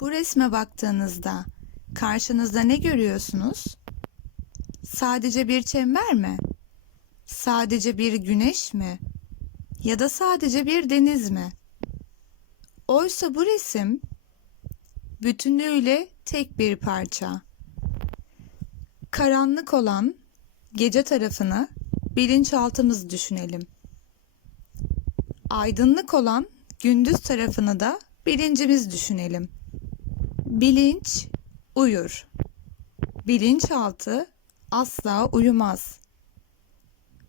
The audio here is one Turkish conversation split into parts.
Bu resme baktığınızda karşınızda ne görüyorsunuz? Sadece bir çember mi? Sadece bir güneş mi? Ya da sadece bir deniz mi? Oysa bu resim bütünlüğüyle tek bir parça. Karanlık olan gece tarafını bilinçaltımız düşünelim. Aydınlık olan gündüz tarafını da bilincimiz düşünelim. Bilinç uyur. Bilinçaltı asla uyumaz.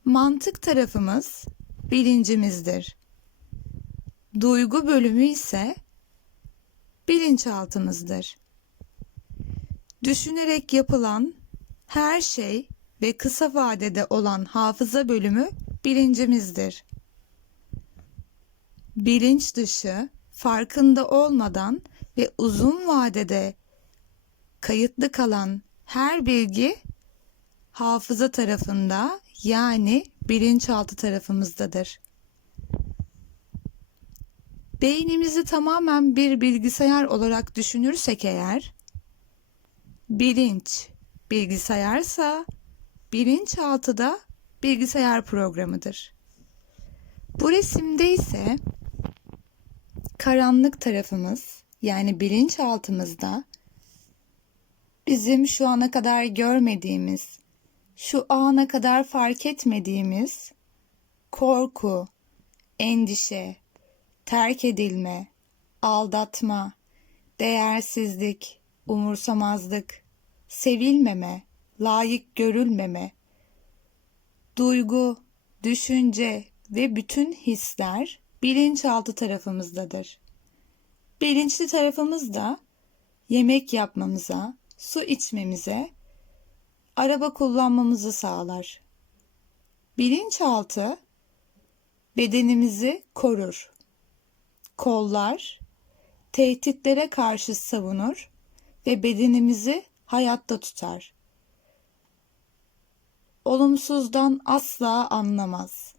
Mantık tarafımız bilincimizdir. Duygu bölümü ise bilinçaltımızdır. Düşünerek yapılan her şey ve kısa vadede olan hafıza bölümü bilincimizdir. Bilinç dışı farkında olmadan ve uzun vadede kayıtlı kalan her bilgi hafıza tarafında yani bilinçaltı tarafımızdadır. Beynimizi tamamen bir bilgisayar olarak düşünürsek eğer, bilinç bilgisayarsa bilinçaltı da bilgisayar programıdır. Bu resimde ise karanlık tarafımız yani bilinçaltımızda bizim şu ana kadar görmediğimiz, şu ana kadar fark etmediğimiz korku, endişe, terk edilme, aldatma, değersizlik, umursamazlık, sevilmeme, layık görülmeme, duygu, düşünce ve bütün hisler bilinçaltı tarafımızdadır. Bilinçli tarafımız da yemek yapmamıza, su içmemize, araba kullanmamızı sağlar. Bilinçaltı bedenimizi korur. Kollar tehditlere karşı savunur ve bedenimizi hayatta tutar. Olumsuzdan asla anlamaz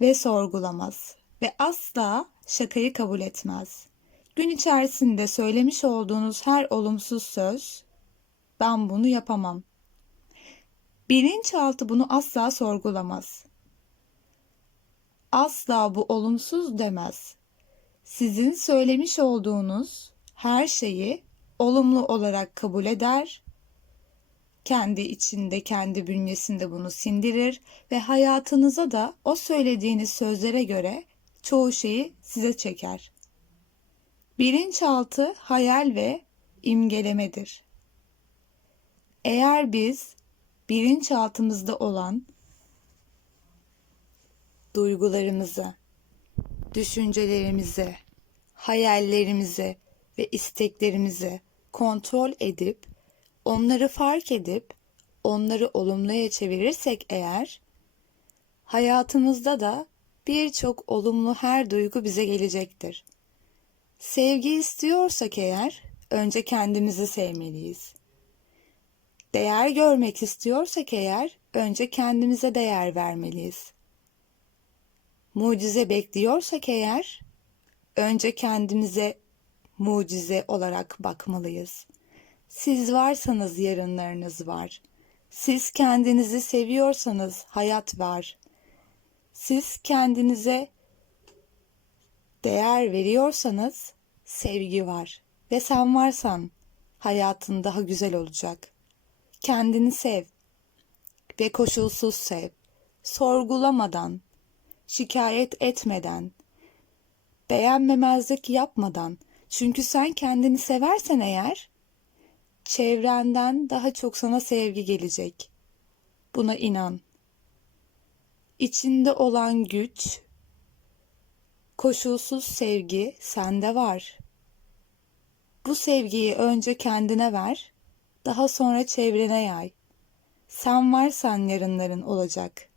ve sorgulamaz ve asla şakayı kabul etmez. Gün içerisinde söylemiş olduğunuz her olumsuz söz ben bunu yapamam. Bilinçaltı bunu asla sorgulamaz. Asla bu olumsuz demez. Sizin söylemiş olduğunuz her şeyi olumlu olarak kabul eder. Kendi içinde, kendi bünyesinde bunu sindirir ve hayatınıza da o söylediğiniz sözlere göre çoğu şeyi size çeker. Bilinçaltı hayal ve imgelemedir. Eğer biz bilinçaltımızda olan duygularımızı, düşüncelerimizi, hayallerimizi ve isteklerimizi kontrol edip onları fark edip onları olumluya çevirirsek eğer hayatımızda da birçok olumlu her duygu bize gelecektir. Sevgi istiyorsak eğer önce kendimizi sevmeliyiz. Değer görmek istiyorsak eğer önce kendimize değer vermeliyiz. Mucize bekliyorsak eğer önce kendimize mucize olarak bakmalıyız. Siz varsanız yarınlarınız var. Siz kendinizi seviyorsanız hayat var. Siz kendinize değer veriyorsanız sevgi var ve sen varsan hayatın daha güzel olacak. Kendini sev ve koşulsuz sev. Sorgulamadan, şikayet etmeden, beğenmemezlik yapmadan. Çünkü sen kendini seversen eğer çevrenden daha çok sana sevgi gelecek. Buna inan. İçinde olan güç, koşulsuz sevgi sende var. Bu sevgiyi önce kendine ver, daha sonra çevrene yay. Sen varsan yarınların olacak.